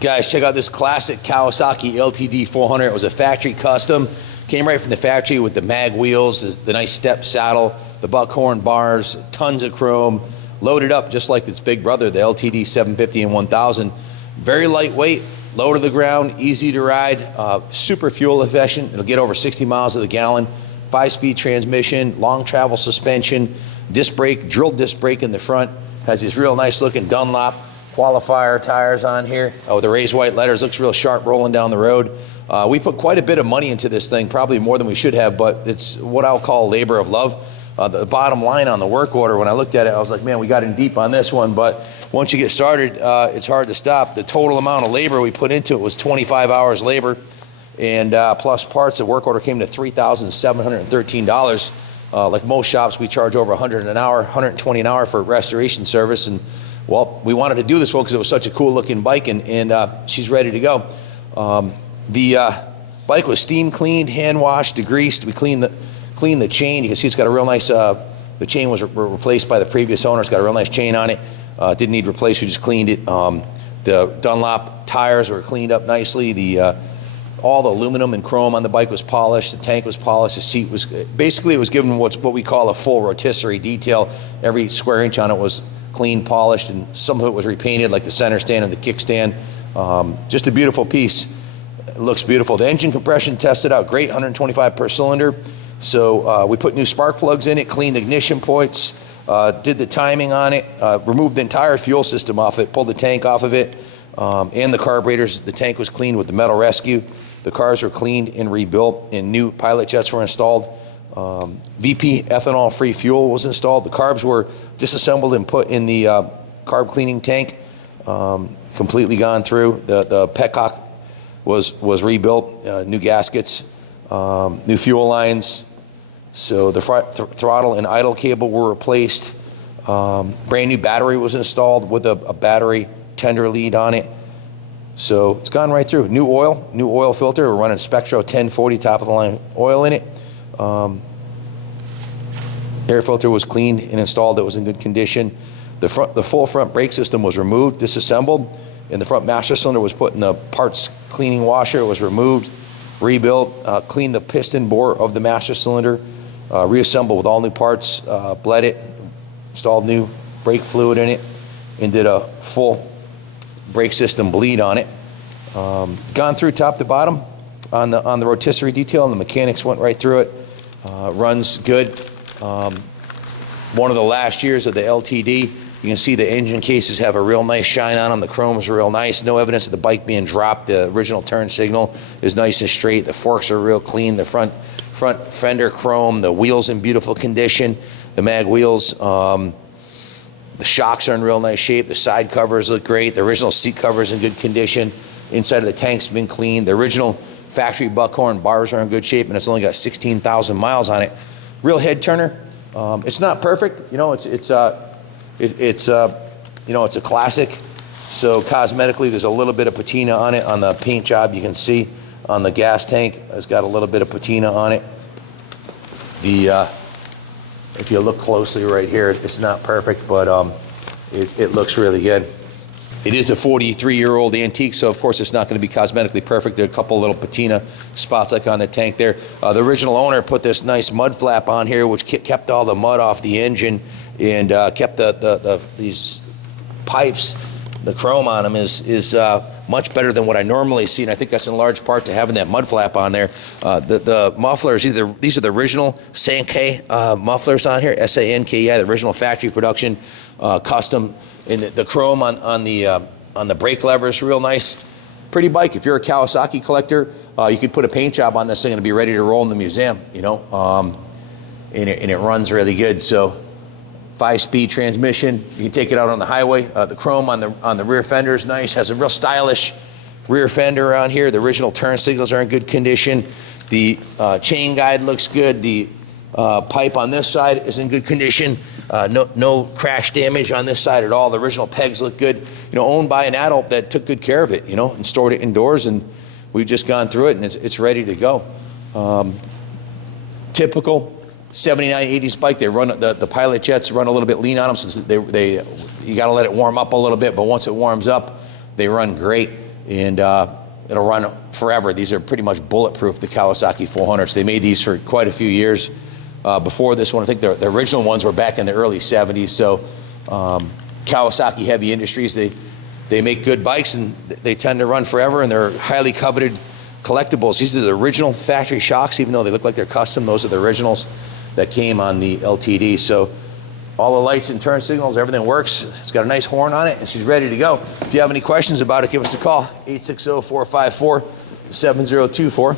Guys, check out this classic Kawasaki LTD 400. It was a factory custom. Came right from the factory with the mag wheels, the nice step saddle, the buckhorn bars, tons of chrome. Loaded up just like its big brother, the LTD 750 and 1000. Very lightweight, low to the ground, easy to ride, super fuel efficient. It'll get over 60 miles to the gallon. 5-speed transmission, long travel suspension, disc brake, drilled disc brake in the front. Has these real nice looking Dunlop Qualifier tires on here with the raised white letters. Looks real sharp rolling down the road. We put quite a bit of money into this thing, probably more than we should have, but it's what I'll call labor of love. The bottom line on the work order, when I looked at it, I was like, man, we got in deep on this one, but once you get started, it's hard to stop. The total amount of labor we put into it was 25 hours labor, and plus parts. The work order came to $3,713. Like most shops, we charge over $100 an hour, $120 an hour for restoration service, and well, we wanted to do this one because it was such a cool looking bike, and she's ready to go. The bike was steam cleaned, hand washed, degreased. We cleaned the chain. You can see it's got a real nice, the chain was replaced by the previous owner. It's got a real nice chain on it. Didn't need replaced, we just cleaned it. The Dunlop tires were cleaned up nicely. All the aluminum and chrome on the bike was polished. The tank was polished. The seat was, basically it was given what we call a full rotisserie detail. Every square inch on it was clean, polished, and some of it was repainted, like the center stand and the kickstand. Just a beautiful piece. It looks beautiful. The engine compression tested out great, 125 per cylinder. So we put new spark plugs in it, cleaned the ignition points, did the timing on it, removed the entire fuel system off it, pulled the tank off of it, and the carburetors. The tank was cleaned with the metal rescue. The cars were cleaned and rebuilt, and new pilot jets were installed. VP ethanol-free fuel was installed. The carbs were disassembled and put in the carb cleaning tank, completely gone through. The petcock was rebuilt, new gaskets, new fuel lines. So the throttle and idle cable were replaced. Brand new battery was installed with a battery tender lead on it. So it's gone right through. New oil filter. We're running Spectro 1040 top of the line oil in it. Air filter was cleaned and installed. It was in good condition. The full front brake system was removed, disassembled, and the front master cylinder was put in the parts cleaning washer. It was removed, rebuilt, cleaned the piston bore of the master cylinder, reassembled with all new parts, bled it, installed new brake fluid in it, and did a full brake system bleed on it. Gone through top to bottom on the rotisserie detail, and the mechanics went right through it. Runs good. One of the last years of the LTD, you can see the engine cases have a real nice shine on them. The chrome is real nice. No evidence of the bike being dropped. The original turn signal is nice and straight. The forks are real clean. The front fender chrome. The wheels in beautiful condition. The mag wheels. The shocks are in real nice shape. The side covers look great. The original seat cover is in good condition. Inside of the tank's been cleaned. The original factory buckhorn bars are in good shape, and it's only got 16,000 miles on it. Real head turner. It's not perfect, you know. It's a classic. So cosmetically, there's a little bit of patina on it. On the paint job, you can see on the gas tank, it's got a little bit of patina on it. If you look closely right here, it's not perfect, but it looks really good. It is a 43-year-old antique, so of course it's not going to be cosmetically perfect. There are a couple little patina spots like on the tank there. The original owner put this nice mud flap on here, which kept all the mud off the engine and kept these pipes, the chrome on them is much better than what I normally see, and I think that's in large part to having that mud flap on there. The mufflers, these are the original Sankei mufflers on here, S-A-N-K-E-I, the original factory production, custom. And the chrome on the brake lever is real nice. Pretty bike. If you're a Kawasaki collector, you could put a paint job on this thing and be ready to roll in the museum, you know. And it runs really good. So 5-speed transmission. You can take it out on the highway. The chrome on the rear fender is nice. Has a real stylish rear fender around here. The original turn signals are in good condition. The chain guide looks good. The pipe on this side is in good condition. No crash damage on this side at all. The original pegs look good. You know, owned by an adult that took good care of it, you know, and stored it indoors, and we've just gone through it, and it's ready to go. Typical 79, 80s bike. They run the pilot jets run a little bit lean on them, since you got to let it warm up a little bit, but once it warms up, they run great. and it'll run forever. These are pretty much bulletproof, the Kawasaki 400s. They made these for quite a few years. Before this one, I think the original ones were back in the early 70s. So Kawasaki Heavy Industries, they make good bikes, and they tend to run forever, and they're highly coveted collectibles. These are the original factory shocks, even though they look like they're custom. Those are the originals that came on the LTD. So all the lights and turn signals, everything works. It's got a nice horn on it, and she's ready to go. If you have any questions about it, give us a call, 860-454-7024.